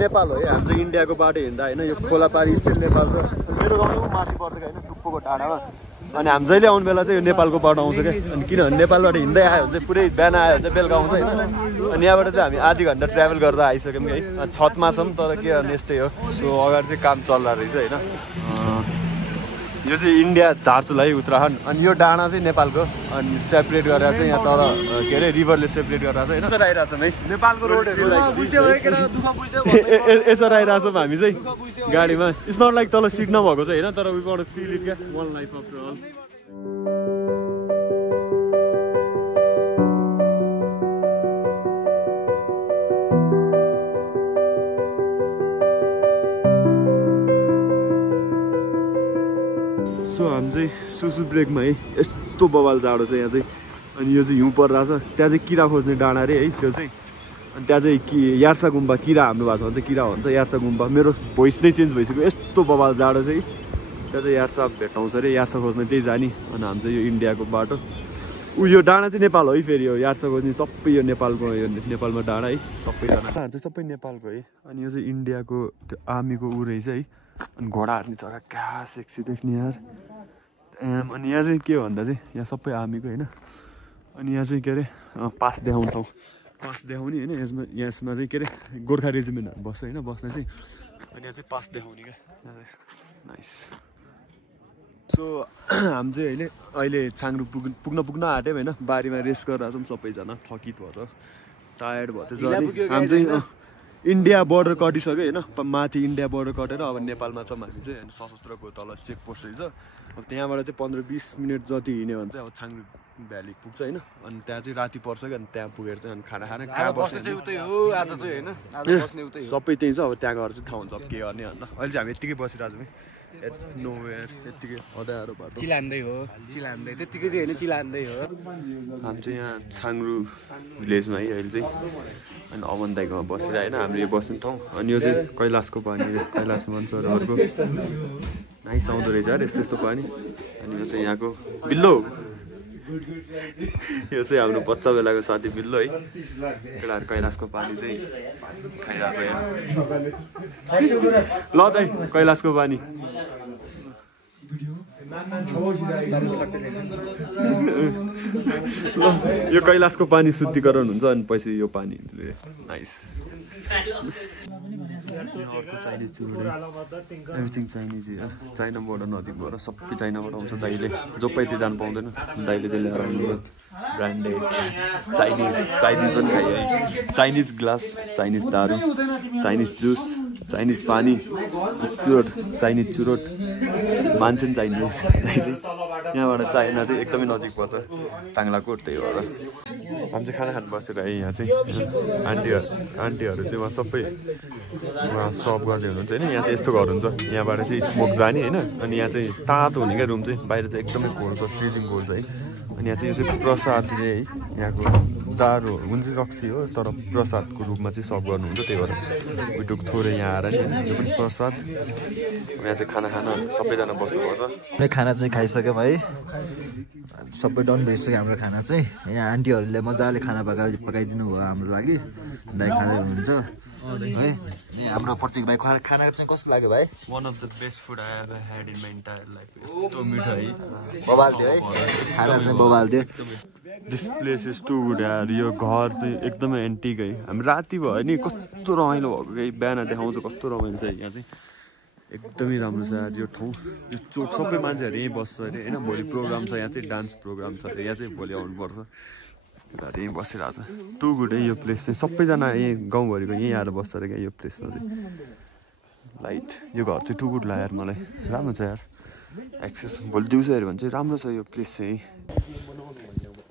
नेपाल हो है, हामी चाहिँ इन्डियाको बाटो हिँड्दा होइन, यो खोलापारी स्टिल नेपाल छ। मेरो गाउँ माथि पर्छ होइन, टुप्पोको डाँडामा। अनि हामी जहिले आउने बेला चाहिँ यो नेपालको बाटो आउँछ क्या। अनि किनभने नेपालबाट हिँड्दै आयो भने चाहिँ पुरै बिहान आयो भने चाहिँ बेलुका आउँछ होइन। अनि यहाँबाट चाहिँ हामी आधी घन्टा ट्राभल गर्दा आइसक्यौँ कि है। छतमा छौँ तर के गर्ने यस्तै हो। सो अगाडि चाहिँ काम चल्दा रहेछ होइन। यो चाहिँ इन्डिया धारचुला है, उत्तराखण्ड। अनि यो डाँडा चाहिँ नेपालको, अनि सेपरेट गरेर चाहिँ यहाँ तर के अरे रिभरले सेपरेट गरेर चाहिँ होइन यसरी आइरहेको छौँ है। नेपालको रोडहरू यसरी आइरहेको छौँ हामी चाहिँ गाडीमा। इट्स नट लाइक तल सिट नभएको चाहिँ होइन, तर we want to fill it क्या, one life after all. So हामी चाहिँ सुसु ब्रेकमा है, यस्तो बवाल जाडो छ यहाँ चाहिँ। अनि यो चाहिँ हिउँ परिरहेछ, त्यहाँ चाहिँ किरा खोज्ने डाँडा अरे है त्यो चाहिँ। अनि त्यहाँ चाहिँ यार्सा गुम्बा, किरा हाम्रो भाषामा चाहिँ किरा भन्छ, यार्सा गुम्बा। मेरो भोइस नै चेन्ज भइसक्यो, यस्तो बवाल जाडो चाहिँ। त्यहाँ चाहिँ यार्सा भेट्टाउँछ अरे, यार्सा खोज्ने त्यही जाने। अनि हामी चाहिँ यो इन्डियाको बाटो। यो डाँडा चाहिँ नेपाल हो है, फेरि यो यार्सा खोज्ने सबै यो नेपालको, यो नेपालमा डाँडा है सबैजना चाहिँ सबै नेपालको है। अनि यो चाहिँ इन्डियाको त्यो आर्मीको ऊ रहेछ है। अनि घोडाहरू नि तर क्या सेक्सी देख्ने यार। अनि यहाँ चाहिँ के भन्दा चाहिँ यहाँ सबै आर्मीको होइन। अनि यहाँ चाहिँ के अरे पास देखाउने ठाउँ, पास देखाउने होइन। यसमा चाहिँ के अरे गोर्खा रेजिमेन्टहरू बस्छ होइन, बस्ने चाहिँ। अनि यहाँ चाहिँ पास देखाउने क्या, नाइस। सो हामी चाहिँ होइन अहिले छाङ्रु पुग्न आँट्यौँ होइन। बारीमा रेस्ट गरिरहेको छौँ, सबैजना थकित भएर टायर्ड भयो त्यो। हामी चाहिँ इन्डिया बोर्डर कटिसक्यो होइन, माथि इन्डिया बोर्डर कटेर अब नेपालमा छौँ हामी चाहिँ। अनि सशस्त्रको तल चेक पोस्ट रहेछ। अब त्यहाँबाट चाहिँ 15-20 मिनट जति हिँड्यो भने चाहिँ अब छाङ्रु भ्याली पुग्छ होइन। अनि त्यहाँ चाहिँ राति पर्छ क्या। अनि त्यहाँ पुगेर चाहिँ अनि खाना खाना बस्ने चाहिँ उतै हो आज चाहिँ होइन, सबै त्यही छ। अब त्यहाँ गएर चाहिँ थाहा हुन्छ अब के गर्ने भन्दा। अहिले चाहिँ हामी यत्तिकै बसिरहेको छौँ नोवेयर, यत्तिकै अँध्यारो बाटो, चिलान्दै हो, चिलान्दै त्यत्तिकै चाहिँ होइन, चिलान्दै हो। हामी चाहिँ यहाँ छाङ्रु भिलेजमा है अहिले चाहिँ। अनि अमन दाइकोमा बसिरहेको होइन, हाम्रो यो बस्ने ठाउँ। अनि यो चाहिँ कैलाशको पानी, कैलाश मन्चरहरूको नाइस आउँदो रहेछ यार यस्तो यस्तो पानी। अनि यो चाहिँ यहाँको बिल्लो, यो चाहिँ हाम्रो बच्चा बेलाको साथी बिल्लो है। केटाहरू कैलाशको पानी चाहिँ खाइरहेको छ यहाँ। ल दाइ कैलाशको पानी। ल यो कैलाशको पानी शुद्धिकरण हुन्छ अनि पछि यो पानी नाइस। अर्को चाइनिज चुरोट, एभ्रिथिङ चाइनिज। चाइना बोर्डर नजिक भएर सबै चाइनाबाट आउँछ। दाइले जो पैँति जानु पाउँदैन, दाइले चाहिँ ल्याएर आउनु ब्रान्डेड चाइनिज पनि खायो है। चाइनिज ग्लास, चाइनिज दारू, चाइनिज जुस, चाइनिज पानी, चुरोट, चाइनिज चुरोट, मान्छे पनि चाइनिज। यहाँबाट चाइना चाहिँ एकदमै नजिक पर्छ, चाङ्लाकोट। त्यही भएर हामी चाहिँ खाना खानु बसेर है। यहाँ चाहिँ आन्टीहरू चाहिँ उहाँ सबै उहाँ सर्भ गर्दै हुनुहुन्छ होइन। यहाँ चाहिँ यस्तो घर हुन्छ, यहाँबाट चाहिँ स्मोक जाने होइन। अनि यहाँ चाहिँ तातो हुने क्या रुम चाहिँ, बाहिर चाहिँ एकदमै कोल्ड छ, फ्रिजिङ कोल्ड छ है। अनि यहाँ चाहिँ यो चाहिँ प्रसादले है, यहाँको दारू हुन्छ रक्सी हो तर प्रसादको रूपमा चाहिँ सर्भ गर्नुहुन्छ। त्यही भएर उटुक थोरै यहाँ आएर नि यो पनि प्रसाद। यहाँ चाहिँ खाना सबैजना बस्नुपर्छ। खाना चाहिँ खाइसक्यौँ है, सबै डन भइसक्यो हाम्रो खाना चाहिँ। यहाँ आन्टीहरूले मजाले खाना पकाइदिनु भयो हाम्रो लागि, दाइ खाँदै हुनुहुन्छ है। हाम्रो प्रतीक भाइ खाना चाहिँ कस्तो लाग्यो भाइ? One of the best food I have had in my entire life. यस्तो मिठो है, बवाल थियो है खाना चाहिँ, बवाल थियो। This place is too good यार। यो घर चाहिँ एकदमै एन्टिक है। हामी राति भयो नि कस्तो रमाइलो भएको कि, बिहान देखाउँछ कस्तो रमाइलो छ यहाँ चाहिँ। एकदमै राम्रो छ यार यो ठाउँ, यो चोक। सबै मान्छेहरू यहीँ बस्छ अरे होइन। भोलि प्रोग्राम छ यहाँ चाहिँ, डान्स प्रोग्राम छ यहाँ चाहिँ, भोलि आउनुपर्छ। यहीँ बसिरहेको छ, टु गुड है यो प्लेस चाहिँ। सबैजना यहीँ गाउँभरिको यहीँ आएर बस्छ अरे क्या यो प्लेसमा चाहिँ। लाइट यो घर चाहिँ टु गुड लाग्यो यार मलाई, राम्रो छ यार। एक्सेस भोलि दिउँसो हेऱ्यो भने चाहिँ राम्रो छ यो प्लेस चाहिँ।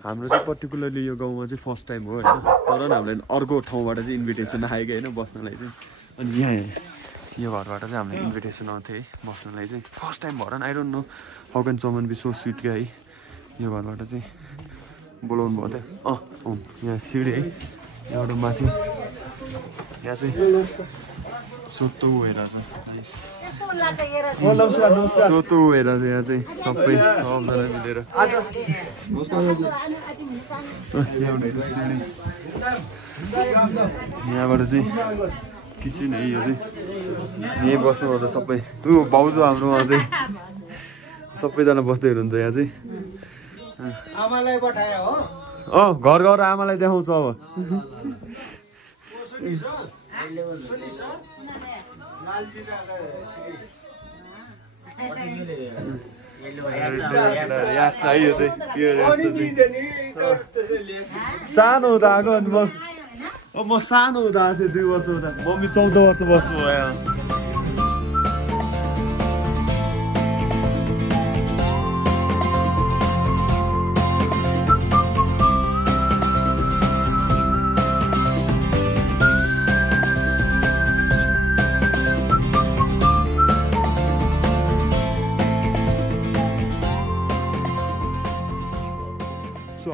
हाम्रो चाहिँ पर्टिकुलरली यो गाउँमा चाहिँ फर्स्ट टाइम हो होइन, तर हामीलाई अर्को ठाउँबाट चाहिँ इन्भिटेसन आयो कि होइन बस्नलाई चाहिँ। अनि यहाँ यो घरबाट चाहिँ हामीलाई इन्भिटेसन आउँथ्यो है बस्नलाई चाहिँ, फर्स्ट टाइम भएर I don't know how can someone be so sweet क्या है। यो घरबाट चाहिँ बोलाउनु भयो थियो। यहाँ सिँढी है, यहाँबाट माथि यहाँ चाहिँ सोतो हेरेर छ, सोतो हेरेर यहाँ चाहिँ सबै सबजना मिलेर। यहाँबाट चाहिँ किचन है यो चाहिँ यहीँ बस्नुपर्छ सबै ऊ भाउजू हाम्रोमा चाहिँ सबैजना बस्दै हुनुहुन्छ यहाँ चाहिँ आमालाई पठायो हो घर घर आमालाई देखाउँछ अब सानो हुँदा आएको अनि म सानो हुँदा आएको थिएँ 2 वर्ष हुँदा मम्मी 14 वर्ष बस्नु भयो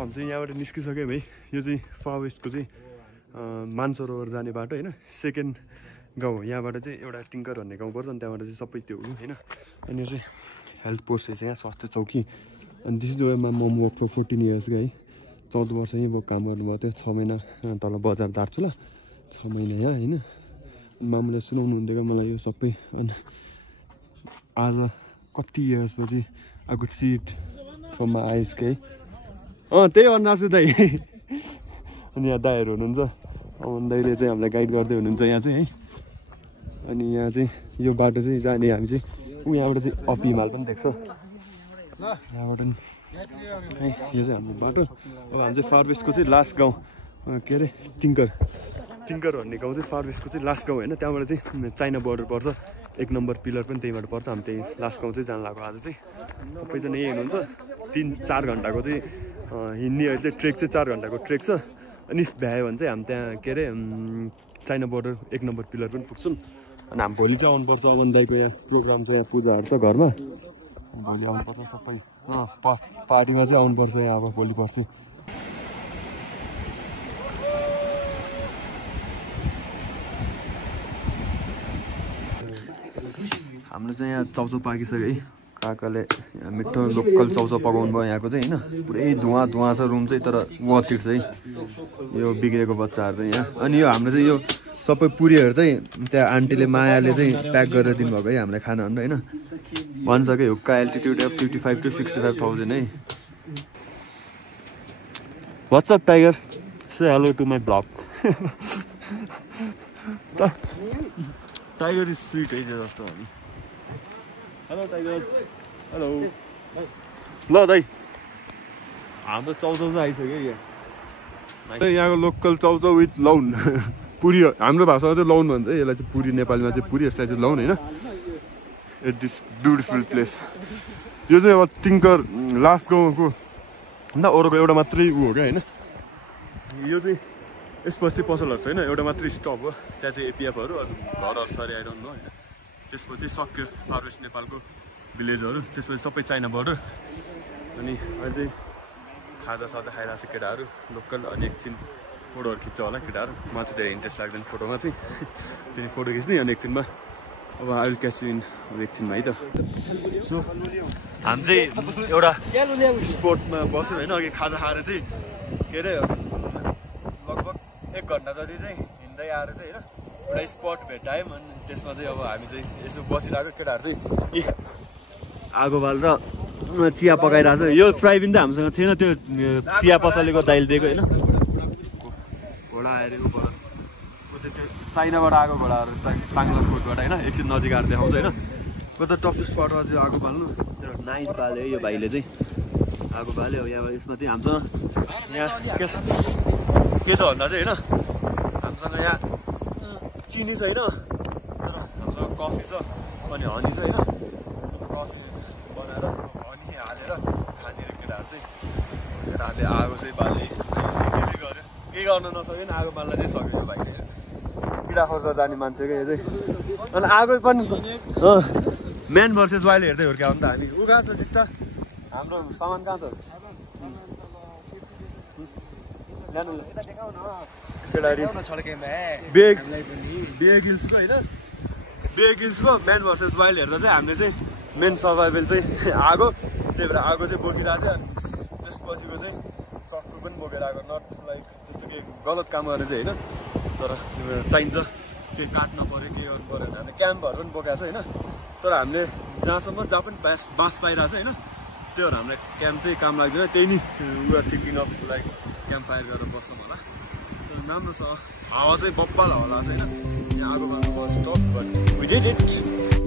हामी चाहिँ यहाँबाट निस्किसक्यौँ है यो चाहिँ फार वेस्टको चाहिँ मानसरोवर जाने बाटो होइन सेकेन्ड गाउँ हो यहाँबाट चाहिँ एउटा टिङ्कर भन्ने गाउँ पर्छ अनि त्यहाँबाट चाहिँ सबै त्यो होइन अनि यो चाहिँ हेल्थ पोस्ट चाहिँ यहाँ स्वास्थ्य चौकी अनि दिस इज वेयर माम वर्क फर 14 इयर्स है 14 वर्ष यहीँ काम गर्नुभयो त्यो 6 महिना तल बजार दार्चुला 6 महिना यहाँ होइन मामुले सुनाउनु हुन्थ्यो मलाई यो सबै अनि आज कति इयर्सपछि I could see it from my eyes के त्यही अन्नासु दाइ अनि यहाँ दाइहरू हुनुहुन्छ अमन दाइले चाहिँ हामीलाई गाइड गर्दै हुनुहुन्छ यहाँ चाहिँ है अनि यहाँ चाहिँ यो बाटो चाहिँ जाने हामी चाहिँ यहाँबाट चाहिँ अप हिमाल पनि देख्छ यहाँबाट है यो चाहिँ हाम्रो बाटो अब हामी चाहिँ फार वेस्टको चाहिँ लास्ट गाउँ के अरे टिङ्कर भन्ने गाउँ चाहिँ फार वेस्टको चाहिँ लास्ट गाउँ होइन त्यहाँबाट चाहिँ चाइना बोर्डर पर्छ 1 नम्बर पिलर पनि त्यहीँबाट पर्छ हामी त्यही लास्ट गाउँ चाहिँ जान लाग्यो आज चाहिँ सबैजना यही हुनुहुन्छ 3-4 घन्टाको चाहिँ हिँड्ने अहिले चाहिँ ट्रेक चाहिँ 4 घन्टाको ट्रेक छ अनि भ्यायो भने चाहिँ हामी त्यहाँ के अरे चाइना बोर्डर 1 नम्बर पिलर पनि पुग्छौँ अनि हामी भोलि चाहिँ आउनुपर्छ अमन दाइको यहाँ प्रोग्राम छ यहाँ पूजाहरू छ घरमा भोलि आउनुपर्छ सबै पार्टीमा चाहिँ आउनुपर्छ यहाँ अब भोलि पर्सि हाम्रो चाहिँ यहाँ चाउचाउ पाकिसक्यो है काकाले मिठो लोकल चाउचाउ पकाउनु भयो यहाँको चाहिँ होइन पुरै धुवा छ रुम चाहिँ तर वर्थ इट चाहिँ यो बिग्रेको बच्चाहरू चाहिँ यहाँ अनि यो हाम्रो चाहिँ यो सबै पुरीहरू चाहिँ त्यहाँ आन्टीले मायाले चाहिँ प्याक गरेर दिनुभएको है हामीलाई खाना होइन भन्छ कि हुक्का एल्टिट्युड 55 to 65,000 है व्हाट्स अप टाइगर से hello to my blog tiger is sweet है जस्तो हामी हेलो टाइगर हेलो ल दाइ हाम्रो चाउचाउ चाहिँ आइसक्यो यहाँ यहाँको लोकल चाउचाउ विथ लौन पुरी हाम्रो भाषामा चाहिँ लौन भन्छ है यसलाई चाहिँ पुरी नेपालीमा चाहिँ पुरी यसलाई चाहिँ लौन होइन एट दिस ब्युटिफुल प्लेस यो चाहिँ अब टिङ्कर लास्ट गाउँको भन्दा अरूको एउटा मात्रै ऊ हो क्या होइन यो चाहिँ यसपछि पसलहरू छैन एउटा मात्रै स्टप हो त्यहाँ चाहिँ एपिएफहरू घरहरू सरी आइरहनु होइन त्यसपछि सक्यो फार वेस्ट नेपालको भिलेजहरू त्यसपछि सबै चाइना बोर्डर अनि अहिले चाहिँ खाजासाजा खाइरहेको छ केटाहरू लोकल अनि एकछिन फोटोहरू खिच्छ होला केटाहरू मलाई चाहिँ धेरै इन्ट्रेस्ट लाग्दैन फोटोमा चाहिँ फेरि फोटो खिच्ने अनि एकछिनमा अब I will catch you in एकछिनमा है त सो हामी चाहिँ एउटा स्पोटमा बस्यौँ होइन अघि खाजा खाएर चाहिँ के अरे लगभग 1 घन्टा जति चाहिँ हिँड्दै आएर चाहिँ होइन एउटा स्पट भेटायौँ अनि त्यसमा चाहिँ अब हामी चाहिँ यसो बसिरहेको केटाहरू चाहिँ आगो बालेर चिया पकाइरहेको छ यो फ्राइबिन त हामीसँग थिएन त्यो चिया पसलेको दाइल दिएको होइन घोडा आएर ऊबाट चाहिँ त्यो चाइनाबाट आएको घोडाहरू टाङ्ला फुटबाट होइन एकछिन नजिक आएर देखाउँछ होइन कता टफ स्पटमा चाहिँ आगो बाल्नु नाइस बाल्यो यो भाइले चाहिँ आगो बाल्यो यहाँ यसमा चाहिँ हामीसँग यहाँ के छ भन्दा चाहिँ होइन हामीसँग यहाँ चिनी छैन तर हामीसँग कफी छ अनि हनी छ होइन कफी बनाएर हनी हालेर खाने केटाहरू चाहिँ केटाहरूले आगो चाहिँ बाल्ने गऱ्यो केही गर्न नसक्यो नि आगो बाल्न चाहिँ सक्यो भाइले किरा खोज्न जाने मान्छे क्या यो चाहिँ अनि आगो पनि म्यान भर्सेस वाइल्ड हेर्दै हुर्क्याउँ त हामी ऊ कहाँ छ जित्ता हाम्रो सामान कहाँ छ ल्याउनु यता देखाउ न बेगिल्सको होइन बेगिल्सको म्यान भर्सेस वाइल्ड हेर्दा चाहिँ हामीले चाहिँ मेन सर्भाइभल चाहिँ आगो त्यही भएर आगो चाहिँ बोकिरहेको थियो अनि त्यसपछिको चाहिँ चक्कु पनि बोकेर आएको नट लाइक त्यस्तो केही गलत काम गर्ने चाहिँ होइन तर चाहिन्छ केही काट्न पऱ्यो केही गर्नु पऱ्यो भने हामीले क्याम्पहरू पनि बोकेको छ होइन तर हामीले जहाँ पनि बाँस पाइरहेको छ होइन त्योहरू हामीले क्याम्प चाहिँ काम लाग्दैन त्यही नै we are thinking of like campfire गरेर बस्छौँ होला राम्रो छ हावा चाहिँ बप्पल हावा लाग्छ होइन यहाँ आगो बाल्नु पर्छ बट वी डिड इट